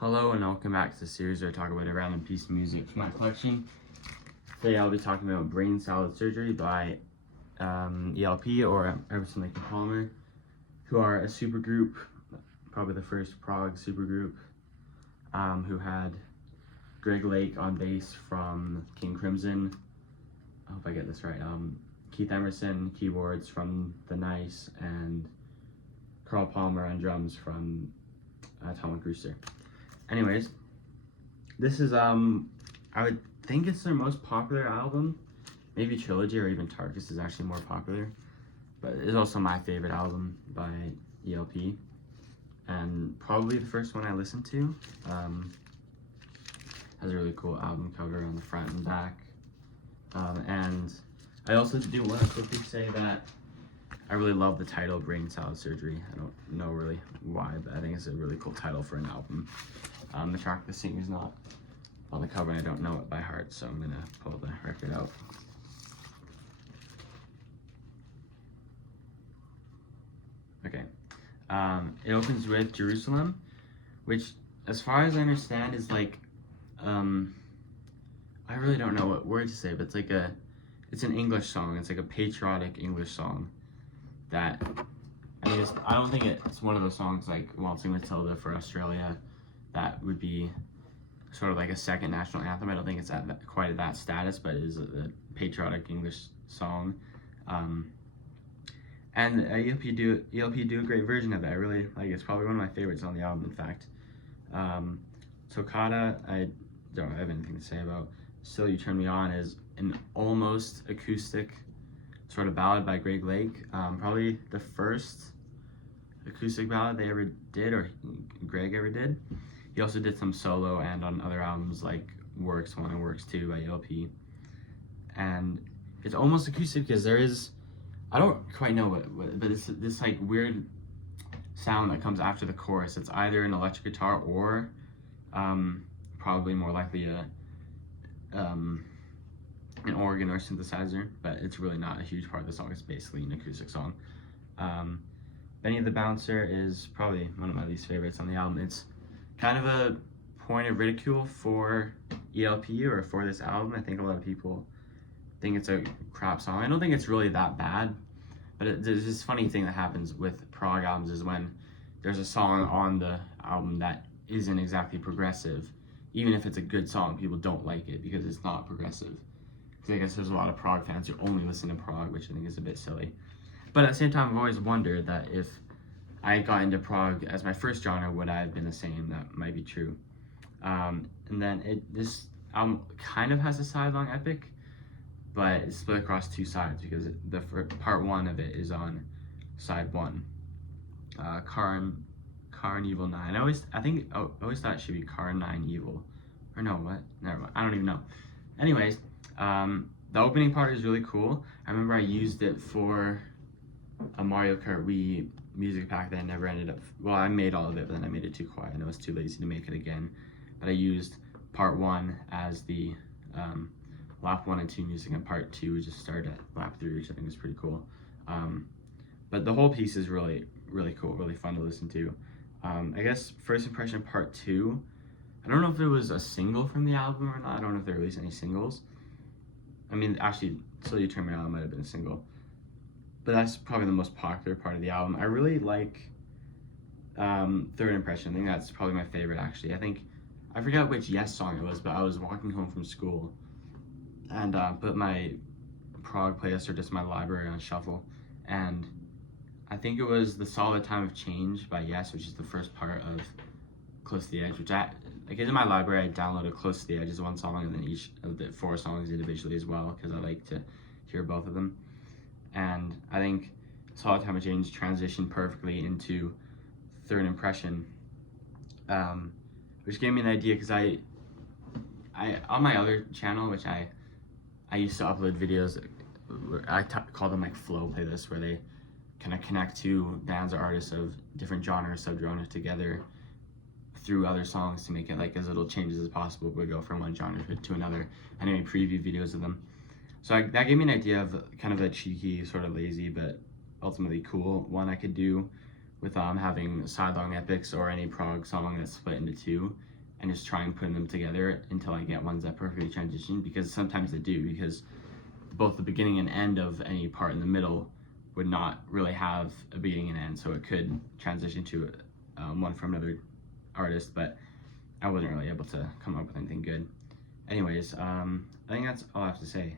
Hello and welcome back to the series where I talk about a random piece of music from my collection. Today I'll be talking about Brain Salad Surgery by ELP or Emerson and Palmer, who are a supergroup, probably the first prog supergroup, who had Greg Lake on bass from King Crimson. I hope I get this right. Keith Emerson keyboards from The Nice, and Carl Palmer on drums from Atomic Rooster. Anyways, this is I would think it's their most popular album. Maybe Trilogy or even Tarkus is actually more popular, but it's also my favorite album by ELP, and probably the first one I listened to. Has a really cool album cover on the front and back, and I also do want to quickly say that I really love the title Brain Salad Surgery. I don't know really why, but I think it's a really cool title for an album. The track the singer's not on the cover, and I don't know it by heart, so I'm gonna pull the record out. Okay, it opens with Jerusalem, which, as far as I understand, is like, I really don't know what word to say, but it's an English song. It's like a patriotic English song that, I don't think it's one of those songs like Waltzing Matilda for Australia that would be sort of like a second national anthem. I don't think it's quite at that status, but it is a patriotic English song. And ELP do a great version of it. I really like it. It's probably one of my favorites on the album, in fact. Toccata, I don't have anything to say about. Still You Turn Me On is an almost acoustic sort of ballad by Greg Lake. Probably the first acoustic ballad they ever did, or Greg ever did. He also did some solo and on other albums like Works 1 and Works 2 by ELP. And it's almost acoustic because there is, I don't quite know what but it's this like weird sound that comes after the chorus. It's either an electric guitar or probably more likely an organ or synthesizer, but it's really not a huge part of the song. It's basically an acoustic song. Benny the Bouncer is probably one of my least favorites on the album. It's kind of a point of ridicule for ELP or for this album. I think a lot of people think it's a crap song. I don't think it's really that bad, but there's this funny thing that happens with prog albums is when there's a song on the album that isn't exactly progressive, even if it's a good song, people don't like it because it's not progressive. Because I guess there's a lot of prog fans who only listen to prog, which I think is a bit silly. But at the same time, I've always wondered that if I got into prog as my first genre, would I have been the same? That might be true. And then this album kind of has a side-long epic, but it's split across two sides because part one of it is on side one. Karn Evil 9. I always thought it should be Karn 9 Evil. Or no, what? Never mind. I don't even know. Anyways, the opening part is really cool. I remember I used it for a Mario Kart Wii music pack that I never ended up, well, I made all of it, but then I made it too quiet and I was too lazy to make it again. But I used part 1 as the lap 1 and 2 music, and part 2 would just start at lap 3, which I think is pretty cool. But the whole piece is really, really cool, really fun to listen to. I guess first impression part 2, I don't know if it was a single from the album or not. I don't know if they released any singles. I mean, actually, Till You Turn Me On might have been a single. But that's probably the most popular part of the album. I really like Third Impression. I think that's probably my favorite, actually. I forgot which Yes song it was, but I was walking home from school and put my prog playlist or just my library on shuffle. And I think it was The Solid Time of Change by Yes, which is the first part of Close to the Edge, which in my library, I downloaded Close to the Edge as one song, and then each of the 4 songs individually as well, because I like to hear both of them. And I think Solid Time of Change transitioned perfectly into Third Impression, which gave me an idea, because I on my other channel, which I used to upload videos, I call them like flow playlists, where they kind of connect two bands or artists of different genres, subgenres together through other songs to make it like as little changes as possible. We go from one genre to another, and I preview videos of them. So that gave me an idea of kind of a cheeky, sort of lazy, but ultimately cool one I could do, with having sidelong epics or any prog song that's split into two, and just try and put them together until I get ones that perfectly transition, because sometimes they do, because both the beginning and end of any part in the middle would not really have a beginning and end, so it could transition to one from another artist, but I wasn't really able to come up with anything good. Anyways, I think that's all I have to say.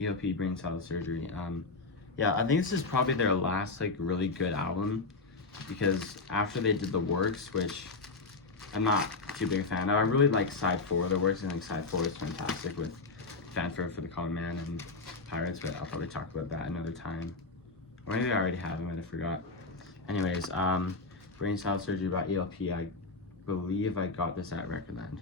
ELP, Brain Cell Surgery. Yeah, I think this is probably their last like really good album, because after they did The Works, which I'm not too big a fan of, I really like side 4 of The Works. I think side 4 is fantastic with Fanfare for the Common Man and Pirates, but I'll probably talk about that another time. Or maybe I already have, I might have forgot. Anyways, Brain Cell Surgery by ELP. I believe I got this at Recordland.